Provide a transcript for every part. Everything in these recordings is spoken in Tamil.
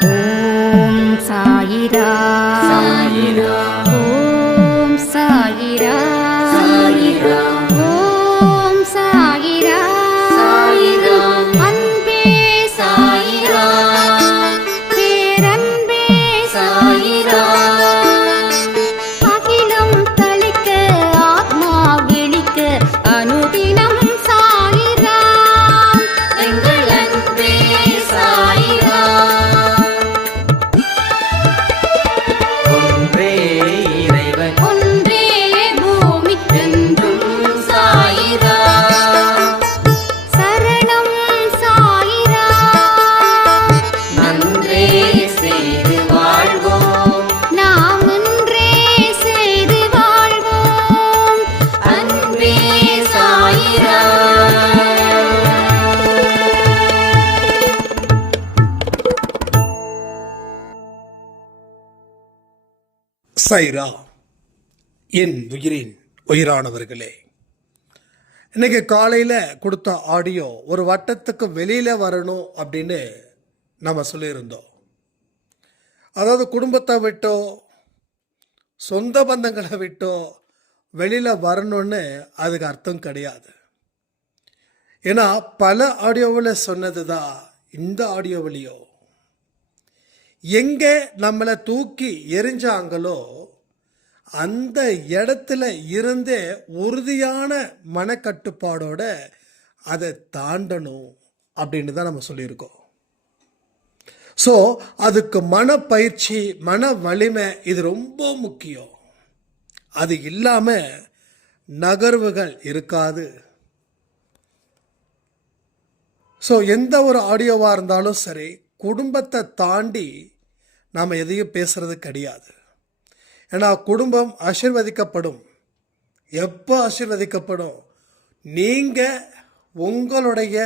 ஓம் சாயிரா சாயிரா சைரா என் உயிரின் உயிரானவர்களே. இன்னைக்கு காலையில் கொடுத்த ஆடியோ ஒரு வட்டத்துக்கு வெளியில் வரணும் அப்படின்னு நம்ம சொல்லியிருந்தோம். அதாவது குடும்பத்தை விட்டோ சொந்த பந்தங்களை விட்டோ வெளியில் வரணும்னு அதுக்கு அர்த்தம் கிடையாது. ஏன்னா பல ஆடியோவில் சொன்னது தான் இந்த ஆடியோவிலையோ எங்கே நம்மளை தூக்கி எரிஞ்சாங்களோ அந்த இடத்துல இருந்தே உறுதியான மனக்கட்டுப்பாடோட அதை தாண்டணும் அப்படின்னு தான் நம்ம சொல்லியிருக்கோம். ஸோ அதுக்கு மனப்பயிற்சி மன வலிமை இது ரொம்ப முக்கியம். அது இல்லாமல் நகர்வுகள் இருக்காது. ஸோ எந்த ஒரு ஆடியோவாக இருந்தாலும் சரி குடும்பத்தை தாண்டி நாம் எதையும் பேசுறது கிடையாது. ஏன்னா குடும்பம் ஆசிர்வதிக்கப்படும். எப்போ ஆசிர்வதிக்கப்படும்? நீங்கள் உங்களுடைய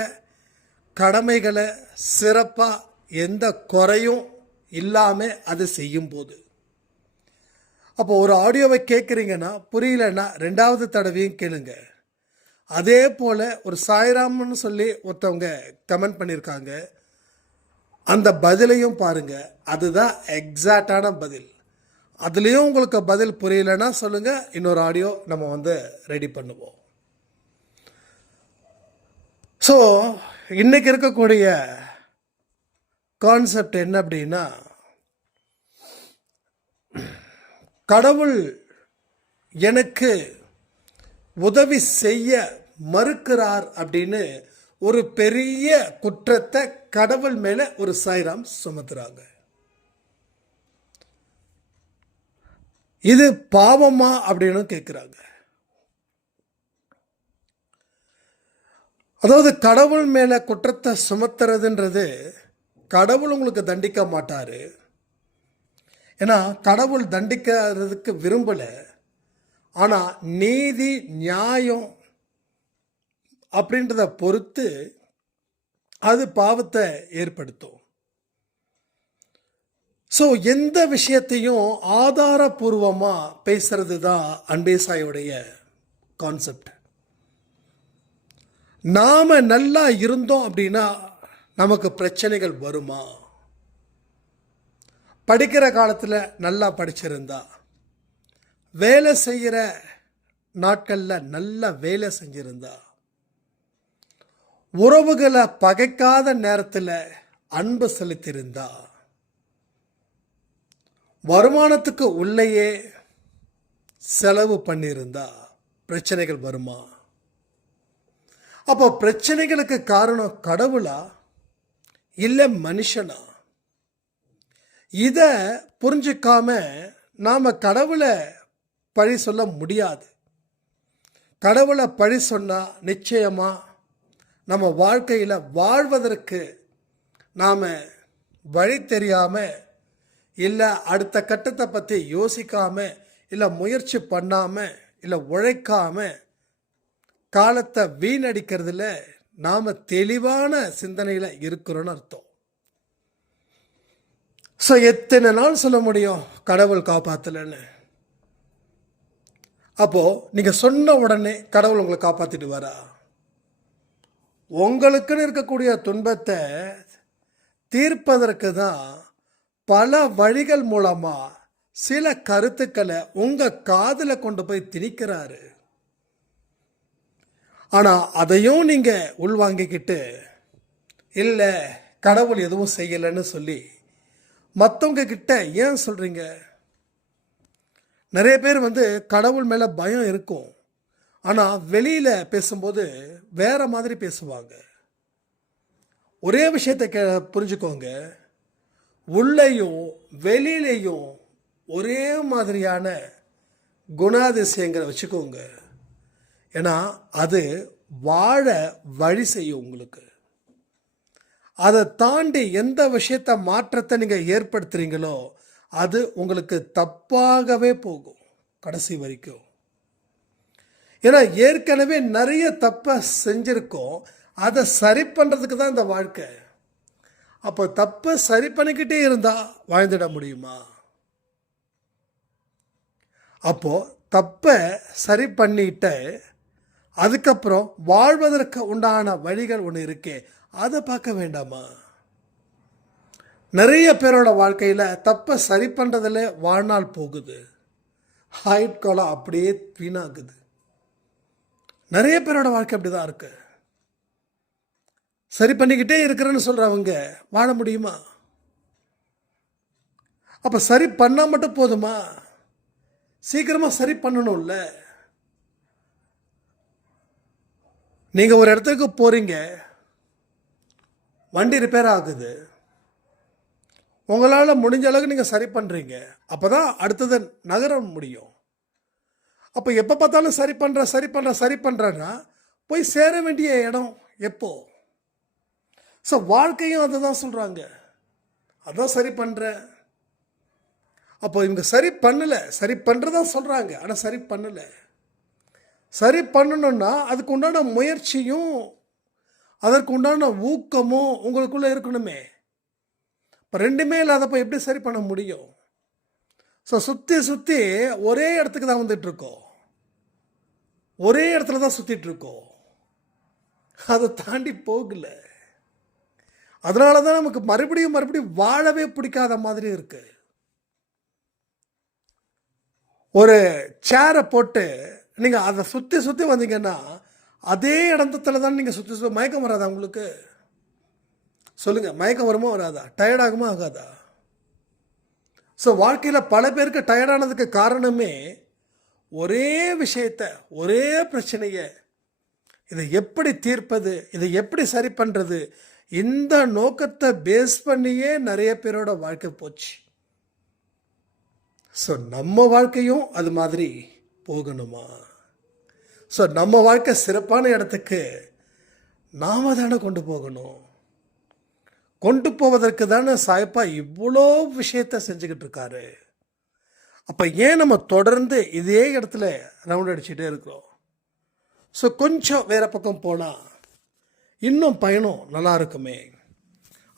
கடமைகளை சிறப்பாக எந்த குறையும் இல்லாமல் அது செய்யும்போது. அப்போ ஒரு ஆடியோவை கேட்குறீங்கன்னா புரியலன்னா ரெண்டாவது தடவையும் கேளுங்க. அதே போல் ஒரு சாய்ராம்னு சொல்லி ஒருத்தவங்க கமெண்ட் பண்ணியிருக்காங்க அந்த பதிலையும் பாருங்க. அதுதான் எக்ஸாக்டான பதில். அதுலேயும் உங்களுக்கு பதில் புரியலைன்னா சொல்லுங்கள் இன்னொரு ஆடியோ நம்ம வந்து ரெடி பண்ணுவோம். ஸோ இன்னைக்கு இருக்கக்கூடிய கான்செப்ட் என்ன அப்படின்னா கடவுள் எனக்கு உதவி செய்ய மறுக்கிறார் அப்படின்னு ஒரு பெரிய குற்றத்தை கடவுள் மேல ஒரு சாய்ராம் சுமத்துறாங்க. இது பாவமா அப்படின்னு கேட்குறாங்க அதாவது கடவுள் மேல குற்றத்தை சுமத்துறதுன்றது கடவுள் உங்களுக்கு தண்டிக்க மாட்டார். ஏன்னா கடவுள் தண்டிக்கிறதுக்கு விரும்பலை. ஆனால் நீதி நியாயம் அப்படின்றத பொறுத்து அது பாவத்தை ஏற்படுத்தும். ஸோ எந்த விஷயத்தையும் ஆதாரபூர்வமாக பேசுறது தான் அன்பேசாயுடைய கான்செப்ட் நாம் நல்லா இருந்தோம் அப்படின்னா நமக்கு பிரச்சனைகள் வருமா? படிக்கிற காலத்தில் நல்லா படிச்சிருந்தா வேலை செய்கிற நாட்களில் நல்லா வேலை செஞ்சுருந்தா உறவுகளை பகைக்காத நேரத்தில் அன்பு செலுத்தியிருந்தா? வருமானத்துக்கு உள்ளேயே செலவு பண்ணியிருந்தா? பிரச்சனைகள் வருமா? அப்போ பிரச்சனைகளுக்கு காரணம் கடவுளா? இல்லை மனுஷனா? இதை புரிஞ்சுக்காம நாம் கடவுளை பழி சொல்ல முடியாது. கடவுளை பழி சொன்னால் நிச்சயமாக நம்ம வாழ்க்கையில் வாழ்வதற்கு நாம் வழி தெரியாமல் இல்லை அடுத்த கட்டத்தை பற்றி யோசிக்காமல் இல்லை முயற்சி பண்ணாமல் இல்லை உழைக்காமல் காலத்தை வீணடிக்கிறதுல நாம் தெளிவான சிந்தனையில் இருக்கிறோன்னு அர்த்தம். ஸோ எத்தனை நாள் சொல்ல முடியும் கடவுள் காப்பாற்றலன்னு அப்போது நீங்கள் சொன்ன உடனே கடவுள் உங்களை காப்பாற்றிட்டு வரா உங்களுக்குன்னு இருக்கக்கூடிய துன்பத்தை தீர்ப்பதற்கு தான் பல வழிகள் மூலமாக சில கருத்துக்களை உங்கள் காதில் கொண்டு போய் திணிக்கிறாரு. ஆனால் அதையும் நீங்கள் உள்வாங்கிக்கிட்டு இல்லை கடவுள் எதுவும் செய்யலைன்னு சொல்லி மற்றவங்க கிட்ட ஏன் சொல்கிறீங்க நிறைய பேர் வந்து கடவுள் மேலே பயம் இருக்கும். ஆனால் வெளியில் பேசும்போது வேறு மாதிரி பேசுவாங்க. ஒரே விஷயத்தை கே புரிஞ்சுக்கோங்க. உள்ளேயும் வெளியிலையும் ஒரே மாதிரியான குணாதிசயங்களை வச்சுக்கோங்க. ஏன்னா அது வாழ வழி செய்யும் உங்களுக்கு. அதை தாண்டி எந்த விஷயத்த மாற்றத்தை நீங்கள் ஏற்படுத்துகிறீங்களோ அது உங்களுக்கு தப்பாகவே போகும் கடைசி வரைக்கும். ஏன்னா ஏற்கனவே நிறைய தப்பை செஞ்சுருக்கோம். அதை சரி பண்ணுறதுக்கு தான் இந்த வாழ்க்கை. அப்போ தப்பை சரி பண்ணிக்கிட்டே இருந்தால் வாழ்ந்துட முடியுமா? அப்போது தப்பை சரி பண்ணிட்டு அதுக்கப்புறம் வாழ்வதற்கு உண்டான வழிகள் ஒன்று இருக்கே. அதை பார்க்க வேண்டாமா? நிறைய பேரோட வாழ்க்கையில் தப்பை சரி பண்ணுறதுல வாழ்நாள் போகுது. ஆயுட்காலம் அப்படியே வீணாகுது. நிறைய பேரோட வாழ்க்கை அப்படி தான் இருக்குது சரி பண்ணிக்கிட்டே இருக்கிறேன்னு சொல்கிறவங்க வாழ முடியுமா? அப்போ சரி பண்ணால் மட்டும் போதுமா? சீக்கிரமாக சரி பண்ணணும்ல. நீங்கள் ஒரு இடத்துக்கு போகிறீங்க வண்டி ரிப்பேர் ஆகுது. உங்களால் முடிஞ்ச அளவுக்கு நீங்கள் சரி பண்ணுறீங்க அப்போ தான் அடுத்தது நகர முடியும். அப்போ எப்போ பார்த்தாலும் சரி பண்ணுற சரி பண்ணுற சரி பண்ணுறேன்னா போய் சேர வேண்டிய இடம் எப்போ? ஸோ வாழ்க்கையும் அதை தான் சொல்கிறாங்க அதான் சரி பண்ணுறேன் அப்போ இவங்க சரி பண்ணலை சரி பண்ணுறதா சொல்கிறாங்க ஆனால் சரி பண்ணலை. சரி பண்ணணும்னா அதுக்கு உண்டான முயற்சியும் அதற்கு உண்டான ஊக்கமும் உங்களுக்குள்ளே இருக்கணுமே. இப்போ ரெண்டுமே இல்லாதப்போ எப்படி சரி பண்ண முடியும்? ஸோ சுற்றி சுற்றி ஒரே இடத்துக்கு தான் வந்துட்டுருக்கோம் ஒரே இடத்துல தான் சுற்றிட்டு இருக்கோம். அதை தாண்டி போகல. அதனால தான் நமக்கு மறுபடியும் மறுபடியும் வாழவே பிடிக்காத மாதிரி இருக்கு. ஒரு சேரை போட்டு நீங்கள் அதை சுற்றி சுற்றி வந்தீங்கன்னா அதே இடத்துல தான் நீங்கள் சுற்றி சுற்றி மயக்கம் வராதா உங்களுக்கு? சொல்லுங்கள் மயக்கம் வருமா வராதா? டயர்ட் ஆகுமா ஆகாதா? ஸோ வாழ்க்கையில் பல பேருக்கு டயர்டானதுக்கு காரணமே ஒரே விஷயத்த ஒரே பிரச்சனையை இதை எப்படி தீர்ப்பது இதை எப்படி சரி பண்ணுறது இந்த நோக்கத்தை பேஸ் பண்ணியே நிறைய பேரோட வாழ்க்கை போச்சு. ஸோ நம்ம வாழ்க்கையும் அது மாதிரி போகணுமா? ஸோ நம்ம வாழ்க்கை சிறப்பான இடத்துக்கு நாம் தானே கொண்டு போகணும். கொண்டு போவதற்கு தானே சாய்ப்பா இவ்வளோ விஷயத்த செஞ்சுக்கிட்டு இருக்காரு. அப்போ ஏன் நம்ம தொடர்ந்து இதே இடத்துல ரவுண்ட் அடிச்சுட்டே இருக்கிறோம்? ஸோ கொஞ்சம் வேறு பக்கம் போனால் இன்னும் பயணம் நல்லா இருக்குமே.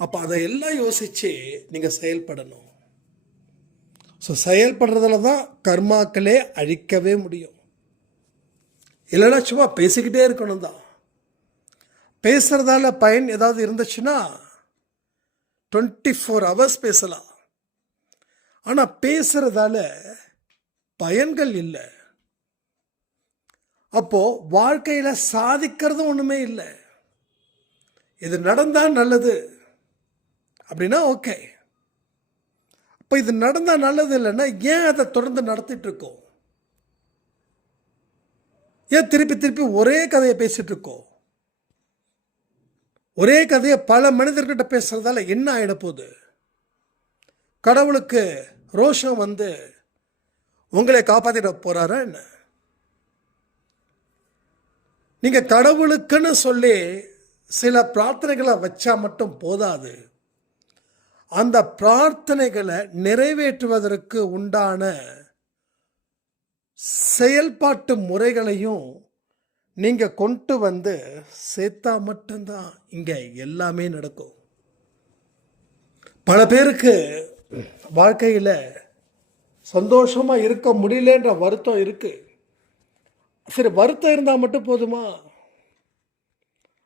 அப்போ அதை எல்லாம் யோசித்து நீங்கள் செயல்படணும். ஸோ செயல்படுறதுல தான் கர்மாக்களே அழிக்கவே முடியும். இல்லைன்னா சும்மா பேசிக்கிட்டே இருக்கணும் தான். பேசுகிறதால பயன் ஏதாவது இருந்துச்சுன்னா டுவெண்ட்டி ஃபோர் ஹவர்ஸ் பேசலாம். ஆனால் பேசுறதால பயன்கள் இல்லை. அப்போ வாழ்க்கையில் சாதிக்கிறதும் ஒன்றுமே இல்லை. இது நடந்தால் நல்லது அப்படின்னா ஓகே. அப்போ இது நடந்தால் நல்லது இல்லைன்னா ஏன் அதை தொடர்ந்து நடத்திட்டு இருக்கோம்? ஏன் திருப்பி திருப்பி ஒரே கதையை பேசிகிட்டு இருக்கோம்? ஒரே கதையை பல மனிதர்கிட்ட பேசுறதால என்ன ஆகிட போகுது? கடவுளுக்கு ரோஷம் வந்து உங்களை காப்பாற்றிட போகிறாரா என்ன? நீங்கள் கடவுளுக்குன்னு சொல்லி சில பிரார்த்தனைகளை வச்சா மட்டும் போதாது. அந்த பிரார்த்தனைகளை நிறைவேற்றுவதற்கு உண்டான செயல்பாட்டு முறைகளையும் நீங்கள் கொண்டு வந்து சேர்த்தா மட்டும்தான் இங்கே எல்லாமே நடக்கும். பல பேருக்கு வாழ்க்கையில் சந்தோஷமாக இருக்க முடியலன்ற வருத்தம் இருக்கு. சரி வருத்தம் இருந்தால் மட்டும் போதுமா?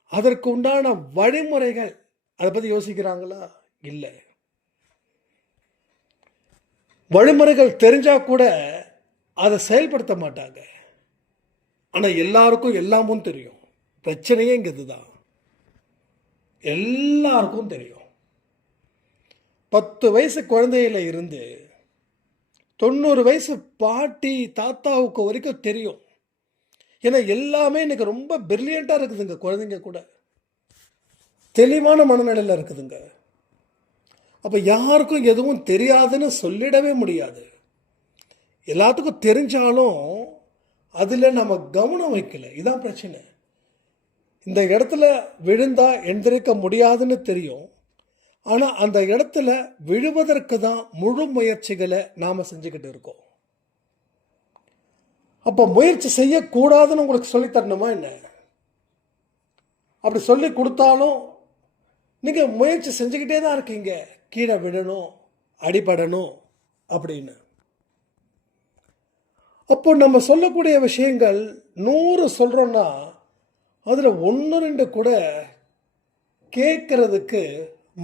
அதற்கு உண்டான வழிமுறைகள் அதை பற்றி யோசிக்கிறாங்களா? இல்லை. வழிமுறைகள் தெரிஞ்சால் கூட அதை செயல்படுத்த மாட்டாங்க. ஆனால் எல்லாருக்கும் எல்லாமும் தெரியும். பிரச்சனையே இங்கே இதுதான். எல்லாருக்கும் தெரியும். பத்து வயசு குழந்தையில இருந்து தொண்ணூறு வயசு பாட்டி தாத்தாவுக்கு வரைக்கும் தெரியும். ஏன்னா எல்லாமே இன்னைக்கு ரொம்ப பிரில்லியண்ட்டாக இருக்குதுங்க குழந்தைங்க கூட. தெளிவான மனநிலையில் இருக்குதுங்க. அப்போ யாருக்கும் எதுவும் தெரியாதுன்னு சொல்லிடவே முடியாது. எல்லாத்துக்கும் தெரிஞ்சாலும் அதில் நம்ம கவனம் வைக்கல. இதான் பிரச்சனை. இந்த இடத்துல விழுந்தா எந்திரிக்க முடியாதுன்னு தெரியும். ஆனால் அந்த இடத்துல விழுவதற்கு தான் முழு முயற்சிகளை நாம் செஞ்சுக்கிட்டு இருக்கோம். அப்போ முயற்சி செய்யக்கூடாதுன்னு உங்களுக்கு சொல்லித் தரணுமா என்ன? அப்படி சொல்லி கொடுத்தாலும் நீங்கள் முயற்சி செஞ்சுக்கிட்டே தான் இருக்கீங்க. கீழே விடணும் அடிபடணும் அப்படின்னு. அப்போ நம்ம சொல்லக்கூடிய விஷயங்கள் நூறு சொல்கிறோன்னா அதில் ஒன்று ரெண்டு கூட கேட்குறதுக்கு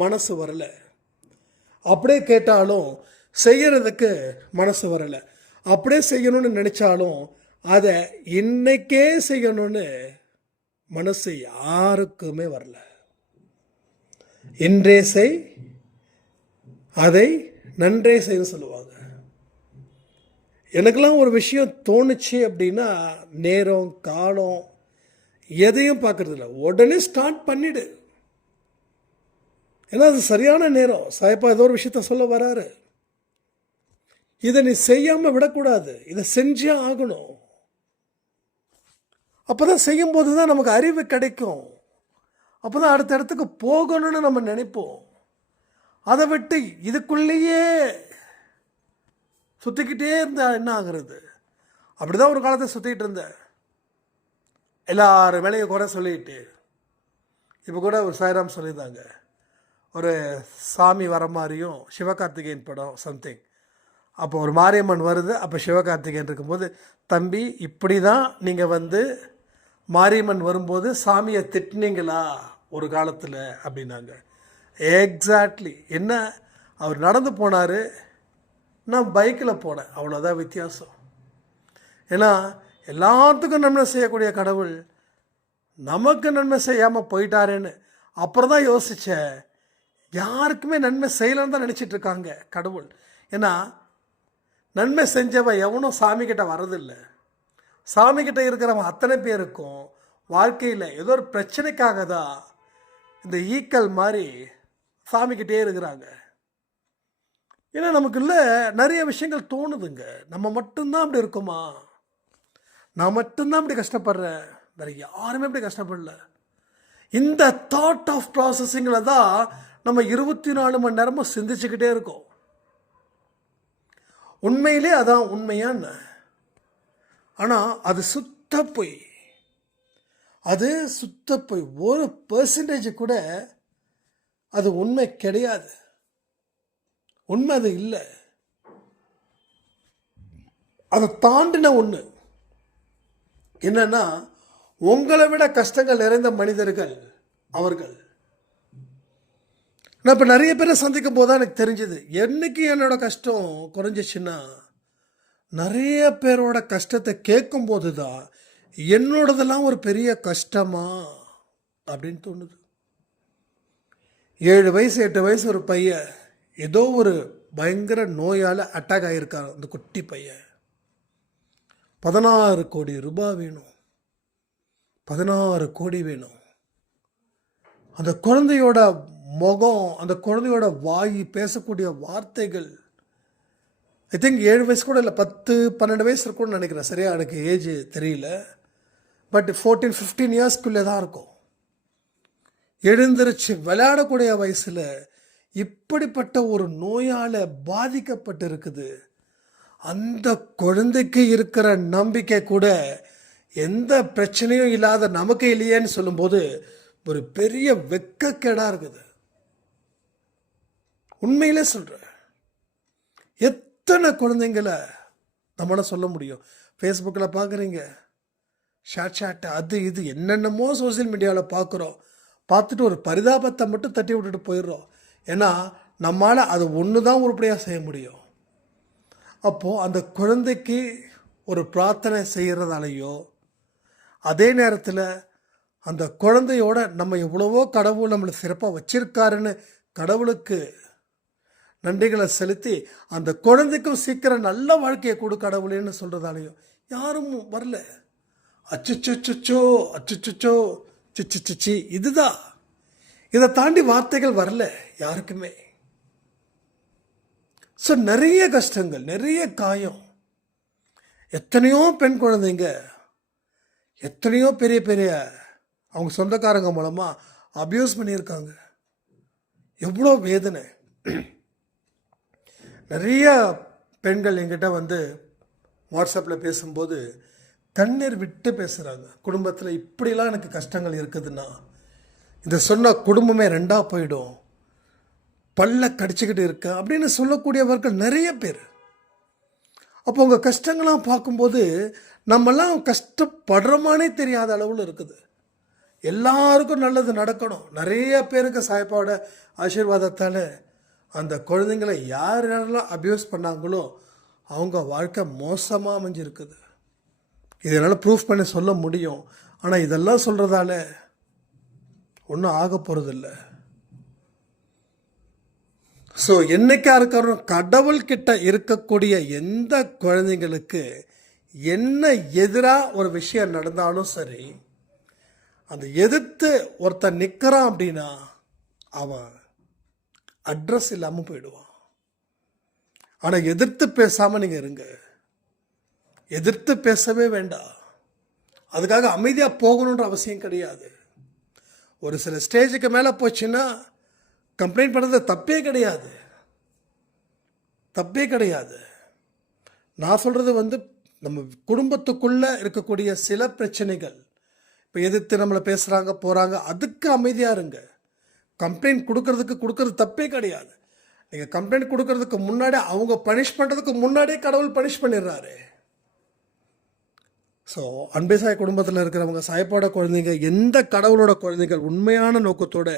மனசு வரலை. அப்படியே கேட்டாலும் செய்யறதுக்கு மனசு வரலை. அப்படியே செய்யணும்னு நினச்சாலும் அதை இன்னைக்கே செய்யணும்னு மனசு யாருக்குமே வரல. இன்றே செய் அதை நன்றே செய்யு சொல்லுவாங்க. எனக்கெல்லாம் ஒரு விஷயம் தோணுச்சு அப்படின்னா நேரம் காலம் எதையும் பார்க்குறதில்ல. உடனே ஸ்டார்ட் பண்ணிடு. ஏன்னா அது சரியான நேரம். சாயப்பா ஏதோ ஒரு விஷயத்த சொல்ல வராரு. இதை நீ செய்யாமல் விடக்கூடாது. இதை செஞ்சே ஆகணும். அப்போ தான் செய்யும்போது தான் நமக்கு அறிவு கிடைக்கும். அப்போ தான் அடுத்த இடத்துக்கு போகணும்னு நம்ம நினைப்போம். அதை விட்டு இதுக்குள்ளேயே சுற்றிக்கிட்டே இருந்தால் என்ன ஆகுறது? அப்படி தான் ஒரு காலத்தை சுற்றிக்கிட்டு இருந்தேன். எல்லாரும் வேலையை குறை சொல்லிட்டு. இப்போ கூட ஒரு சாய்ராம் சொல்லியிருந்தாங்க. ஒரு சாமி வர மாதிரியும் சிவகார்த்திகேயன் படம் சம்திங் அப்போ ஒரு மாரியம்மன் வருது அப்போ சிவகார்த்திகேயன் இருக்கும்போது தம்பி இப்படி தான் நீங்கள் வந்து மாரியம்மன் வரும்போது சாமியை திட்டினீங்களா ஒரு காலத்தில்? அப்படின்னாங்க. எக்ஸாக்ட்லி என்ன? அவர் நடந்து போனார். நான் பைக்கில் போனேன். அவ்வளோதான் வித்தியாசம். ஏன்னா எல்லாத்துக்கும் நன்மை செய்யக்கூடிய கடவுள் நமக்கு நன்மை செய்யாமல் போயிட்டாரேன்னு. அப்புறம் தான் யோசித்தேன் யாருக்குமே நன்மை செய்யலைன்னு தான் நினச்சிட்டு இருக்காங்க கடவுள். ஏன்னா நன்மை செஞ்சவன் எவனும் சாமிக்கிட்ட வரதில்லை சாமிக்கிட்ட இருக்கிறவன் அத்தனை பேருக்கும் வாழ்க்கையில் ஏதோ ஒரு பிரச்சனைக்காக தான் இந்த ஈக்கல் மாதிரி சாமிக்கிட்டே இருக்கிறாங்க. ஏன்னா நமக்கு இல்லை நிறைய விஷயங்கள் தோணுதுங்க. நம்ம மட்டும்தான் அப்படி இருக்குமா? நான் மட்டும்தான் அப்படி கஷ்டப்படுறேன். வேற யாருமே அப்படி கஷ்டப்படல. இந்த தாட் ஆஃப் ப்ராசஸிங்கில் தான் நம்ம இருபத்தி நாலு மணி நேரமும் சிந்திச்சுக்கிட்டே இருக்கோம். உண்மையிலே அதான் உண்மையான்னு ஆனால் அது சுத்த பொய். அது சுத்த பொய். ஒரு பர்சன்டேஜ் கூட அது உண்மை கிடையாது. உண்மை அது இல்லை. அதை தாண்டின ஒன்று என்னன்னா உங்களை விட கஷ்டங்கள் நிறைந்த மனிதர்கள் அவர்கள். நான் இப்போ நிறைய பேரை சந்திக்கும் போது தான் எனக்கு தெரிஞ்சது. என்னைக்கு என்னோட கஷ்டம் குறைஞ்சிச்சுன்னா நிறைய பேரோட கஷ்டத்தை கேட்கும்போது தான் என்னோடதெல்லாம் ஒரு பெரிய கஷ்டமா அப்படின்னு தோணுது. ஏழு வயசு எட்டு வயசு ஒரு பையன் ஏதோ ஒரு பயங்கர நோயால் அட்டாக் ஆகியிருக்கார் அந்த குட்டி பையன். பதினாறு கோடி ரூபாய் வேணும். பதினாறு கோடி வேணும். அந்த குழந்தையோட முகம் அந்த குழந்தையோட வாய் பேசக்கூடிய வார்த்தைகள். ஐ திங்க் ஏழு வயசு கூட இல்லை பத்து பன்னெண்டு வயசு இருக்கும்னு நினைக்கிறேன். சரியா? எனக்கு ஏஜ் தெரியல. பட் ஃபோர்டீன் ஃபிஃப்டீன் இயர்ஸ்க்குள்ளே தான் இருக்கும். எழுந்திருச்சு விளையாடக்கூடிய வயசில் இப்படிப்பட்ட ஒரு நோயால் பாதிக்கப்பட்டு இருக்குது அந்த குழந்தைக்கு இருக்கிற நம்பிக்கை கூட எந்த பிரச்சனையும் இல்லாத நமக்கு இல்லையேன்னு சொல்லும்போது ஒரு பெரிய வெக்கக்கேடாக இருக்குது. உண்மையிலே சொல்கிறேன் எத்தனை குழந்தைங்களை நம்மளால் சொல்ல முடியும்? ஃபேஸ்புக்கில் பார்க்குறீங்க. ஷார்ட் ஷாட் அது இது என்னென்னமோ சோஷியல் மீடியாவில் பார்க்குறோம். பார்த்துட்டு ஒரு பரிதாபத்தை மட்டும் தட்டி விட்டுட்டு போயிடுறோம். ஏன்னா நம்மளால் அது ஒன்று தான் உருப்படியாக செய்ய முடியும். அப்போது அந்த குழந்தைக்கு ஒரு பிரார்த்தனை செய்கிறதாலேயோ அதே நேரத்தில் அந்த குழந்தையோட நம்ம எவ்வளவோ கடவுள் நம்மளை சிறப்பாக வச்சிருக்காருன்னு கடவுளுக்கு நன்றிகளை செலுத்தி அந்த குழந்தைக்கும் சீக்கிரம் நல்ல வாழ்க்கையை கொடு கடவுளேன்னு சொல்கிறதாலையும் யாரும் வரல. அச்சுச்சோ அச்சுச்சோ சிச்சி சிச்சி. இதுதான். இதை தாண்டி வார்த்தைகள் வரல யாருக்குமே. ஸோ நிறைய கஷ்டங்கள் நிறைய காயம். எத்தனையோ பெண் குழந்தைங்க எத்தனையோ பெரிய பெரிய அவங்க சொந்தக்காரங்க மூலமாக அப்யூஸ் பண்ணியிருக்காங்க. எவ்வளோ வேதனை. நிறைய பெண்கள் என்கிட்ட வந்து வாட்ஸ்அப்பில் பேசும்போது தண்ணீர் விட்டு பேசுகிறாங்க குடும்பத்தில் இப்படிலாம் எனக்கு கஷ்டங்கள் இருக்குதுன்னா இதை சொன்னால் குடும்பமே ரெண்டாக போயிடும். பல்ல கடிச்சுக்கிட்டு இருக்க அப்படின்னு சொல்லக்கூடியவர்கள் நிறைய பேர். அப்போ உங்கள் கஷ்டங்கள்லாம் பார்க்கும்போது நம்மெல்லாம் கஷ்டப்படுறோமானே தெரியாத அளவில் இருக்குது. எல்லாருக்கும் நல்லது நடக்கணும். நிறைய பேருக்கு சாய்ப்பாவோட ஆசீர்வாதத்தால் அந்த குழந்தைங்களை யார் யாரெல்லாம் அப்யூஸ் பண்ணாங்களோ அவங்க வாழ்க்கை மோசமாக அமைஞ்சிருக்குது. இதனால் ப்ரூஃப் பண்ணி சொல்ல முடியும். ஆனால் இதெல்லாம் சொல்கிறதால ஒன்றும் ஆக போகிறதில்ல ஸோ என்னைக்கா இருக்கிறோம் கடவுள்கிட்ட இருக்கக்கூடிய எந்த குழந்தைங்களுக்கு என்ன எதிராக ஒரு விஷயம் நடந்தாலும் சரி அந்த எதிர்த்து ஒருத்தன் நிற்கிறான் அப்படின்னா அவன் அட்ரஸ் இல்லாமல் போயிடுவான். ஆனால் எதிர்த்து பேசாமல் நீங்கள் இருங்க. எதிர்த்து பேசவே வேண்டாம். அதுக்காக அமைதியாக போகணுன்ற அவசியம் கிடையாது. ஒரு சில ஸ்டேஜுக்கு மேலே போச்சுன்னா கம்ப்ளைண்ட் பண்ணுறது தப்பே கிடையாது. தப்பே கிடையாது. நான் சொல்கிறது வந்து நம்ம குடும்பத்துக்குள்ளே இருக்கக்கூடிய சில பிரச்சனைகள் இப்போ எதிர்த்து நம்மளை பேசுகிறாங்க போகிறாங்க அதுக்கு அமைதியாக இருங்க. கம்ப்ளைண்ட் கொடுக்கறதுக்கு கொடுக்கறது தப்பே கிடையாது. நீங்கள் கம்ப்ளைண்ட் கொடுக்கறதுக்கு முன்னாடி அவங்க பனிஷ் பண்ணுறதுக்கு முன்னாடியே கடவுள் பனிஷ் பண்ணிடுறாரு. ஸோ அன்பே சாய் குடும்பத்தில் இருக்கிறவங்க சாய்ப்பாட குழந்தைங்க எந்த கடவுளோட குழந்தைகள் உண்மையான நோக்கத்தோட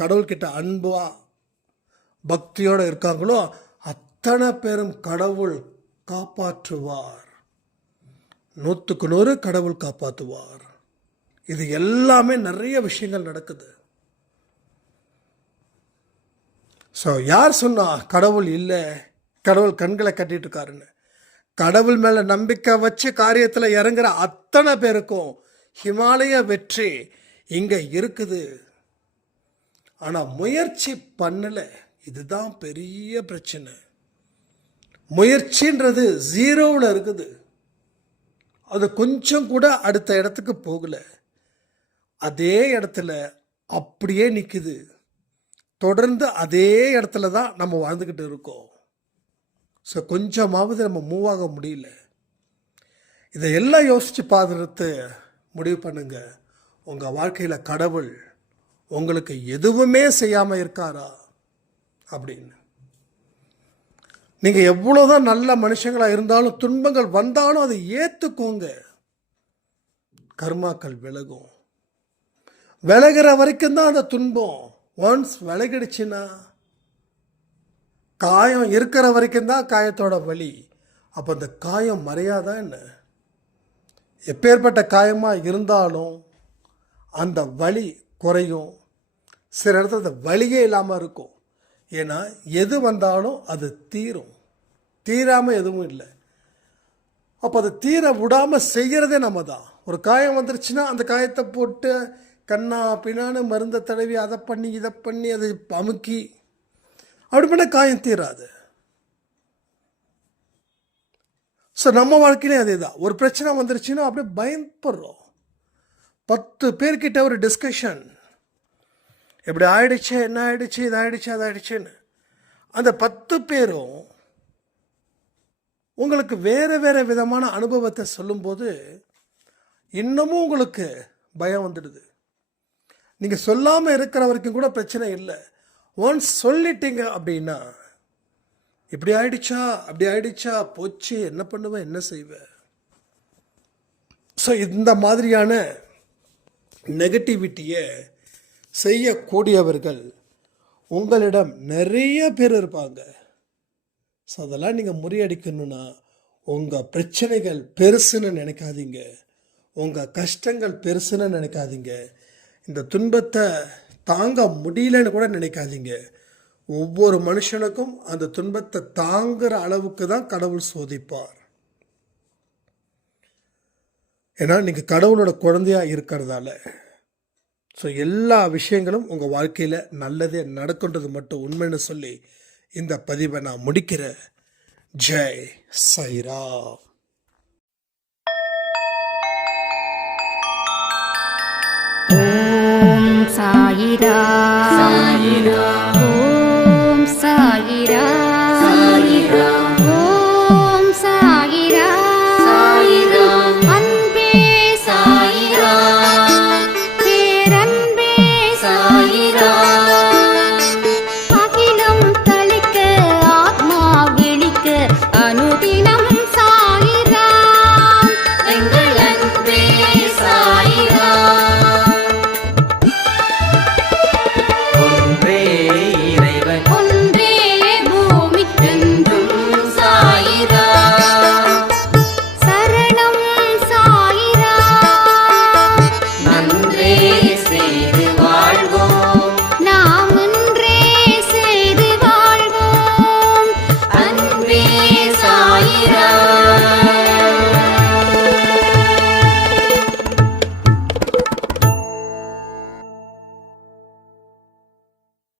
கடவுள்கிட்ட அன்பாக பக்தியோடு இருக்காங்களோ அத்தனை பேரும் கடவுள் காப்பாற்றுவார். நூற்றுக்கு நூறு கடவுள் காப்பாற்றுவார். இது எல்லாமே நிறைய விஷயங்கள் நடக்குது. ஸோ யார் சொன்னா கடவுள் இல்லை. கடவுள் கண்களை கட்டிட்டு இருக்காருன்னு கடவுள் மேலே நம்பிக்கை வச்சு காரியத்தில் இறங்குற அத்தனை பேருக்கும் ஹிமாலய வெற்றி இங்கே இருக்குது. ஆனால் முயற்சி பண்ணலை. இதுதான் பெரிய பிரச்சனை. முயற்சின்றது ஜீரோவில் இருக்குது. அது கொஞ்சம் கூட அடுத்த இடத்துக்கு போகல. அதே இடத்துல அப்படியே நிற்குது தொடர்ந்து அதே இடத்துல தான் நம்ம வாழ்ந்துக்கிட்டு இருக்கோம். ஸோ கொஞ்சமாவது நம்ம மூவ் ஆக முடியல. இதையெல்லாம் யோசித்து பார்த்துட்டு முடிவு பண்ணுங்கள் உங்கள் வாழ்க்கையில் கடவுள் உங்களுக்கு எதுவுமே செய்யாமல் இருக்காரா? அப்படின்னு. நீங்கள் எவ்வளோதான் நல்ல மனுஷங்களாக இருந்தாலும் துன்பங்கள் வந்தாலும் அதை ஏற்றுக்கோங்க கர்மாக்கள் விலகும். விலகிற வரைக்கும் தான் அந்த துன்பம். ஒன்ஸ் விலகிடுச்சுன்னா காயம் இருக்கிற வரைக்கும் தான் காயத்தோட வலி. அப்போ அந்த காயம் மறையாதா என்ன? எப்பேற்பட்ட காயமாக இருந்தாலும் அந்த வலி குறையும். சில இடத்துல அந்த வலியே இல்லாமல் இருக்கும். ஏன்னா எது வந்தாலும் அது தீரும். தீராமல் எதுவும் இல்லை. அப்போ அதை தீர விடாமல் செய்கிறதே நம்ம தான் ஒரு காயம் வந்துருச்சுன்னா அந்த காயத்தை போட்டு கண்ணா பின்னான்னு மருந்தை தடவி அதை பண்ணி இதை பண்ணி அதை அமுக்கி அப்படி பண்ண காயம் தீராது. ஸோ நம்ம வாழ்க்கையிலே அதே தான் ஒரு பிரச்சனை வந்துருச்சுன்னா அப்படியே பயப்படுறோம். பத்து பேர்கிட்ட ஒரு டிஸ்கஷன் இப்படி ஆயிடுச்சு என்ன ஆயிடுச்சு இது ஆயிடுச்சு அது ஆயிடுச்சுன்னு. அந்த பத்து பேரும் உங்களுக்கு வேறு வேறு விதமான அனுபவத்தை சொல்லும்போது இன்னமும் உங்களுக்கு பயம் வந்துடுது. நீங்கள் சொல்லாமல் இருக்கிற வரைக்கும் கூட பிரச்சனை இல்லை. ஒன்ஸ் சொல்லிட்டீங்க அப்படின்னா இப்படி ஆயிடுச்சா அப்படி ஆயிடுச்சா போச்சு என்ன பண்ணுவேன் என்ன செய்வேன் ஸோ இந்த மாதிரியான நெகட்டிவிட்டியை செய்யக்கூடியவர்கள் உங்களிடம் நிறைய பேர் இருப்பாங்க. ஸோ அதெல்லாம் நீங்கள் முறியடிக்கணும்னா உங்கள் பிரச்சனைகள் பெருசுன்னு நினைக்காதீங்க. உங்கள் கஷ்டங்கள் பெருசுன்னு நினைக்காதீங்க. இந்த துன்பத்தை தாங்க முடியலன்னு கூட நினைக்காதீங்க. ஒவ்வொரு மனுஷனுக்கும் அந்த துன்பத்தை தாங்குற அளவுக்கு தான் கடவுள் சோதிப்பார். ஏன்னா நீங்கள் கடவுளோட குழந்தையா இருக்கிறதால. ஸோ எல்லா விஷயங்களும் உங்கள் வாழ்க்கையில் நல்லதே நடக்குன்றது மட்டும் உண்மைன்னு சொல்லி இந்த பதிவை நான் முடிக்கிறேன். ஜெய் சாயிரா. சாயிரா. ஓம் சாயிரா. சாயிரா. ஓம் சாயிரா. சாயிரா. அன்பே சாயிரா. பேரன்பே சாயிரா. அகிலம் தளிக்க ஆத்மா விழிக்க அனுதி